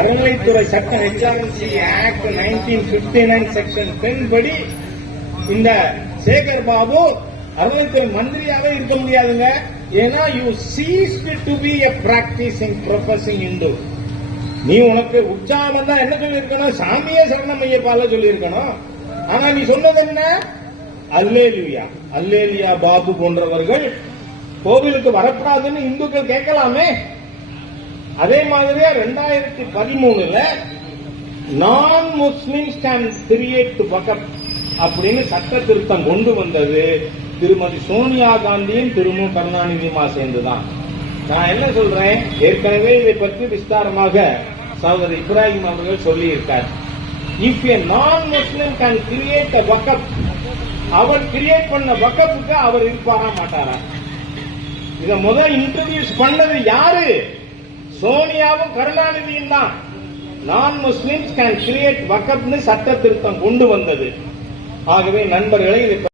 அறநிலைத்துறை சட்டம் HRNC act nineteen fifty nine section ten படி இந்த சேகர் பாபு அறநிலைத்துறை மந்திரியாவே இருக்க முடியாதுங்க. ஏன்னா you cease to be a practising professing Hindu நீ உனக்கு உற்சாகம் தான் என்ன சொல்லியிருக்கணும்? சாமியே சரணம் ஐயப்பால சொல்லியிருக்கணும். ஆனா நீ சொன்னது என்ன? அல்லேலியா. அல்லேலியா பாபு போன்றவர்கள் கோவிலுக்கு வரக்கூடாதுன்னு இந்துக்கள் கேட்கலாமே. அதே மாதிரியா ரெண்டாயிரத்தி பதிமூணுல நான் முஸ்லிம்ஸ் கேன் கிரியேட் வகப் அப்படின்னு சட்ட திருத்தம் கொண்டு வந்தது. திருமதி சோனியா காந்தியும் திருமு கருணாநிதியுமா சேர்ந்துதான். நான் என்ன சொல்றேன்? ஏற்கனவே இதை பற்றி விஸ்தாரமாக சகோதரர் இப்ராஹிம் அவர்கள் சொல்லி இருக்கார் if a non Muslim can create a waqf our create பண்ண வக்கப்புக்கு அவர் இருப்பாரா மாட்டாரா? இதை முதல் இன்ட்ரடியூஸ் பண்ணது யாரு? சோனியாவும் கருணாநிதியும் தான். நான் முஸ்லிம்ஸ் கேன் கிரியேட் வக்கப்னு சட்ட திருத்தம் கொண்டு வந்தது. ஆகவே நண்பர்களே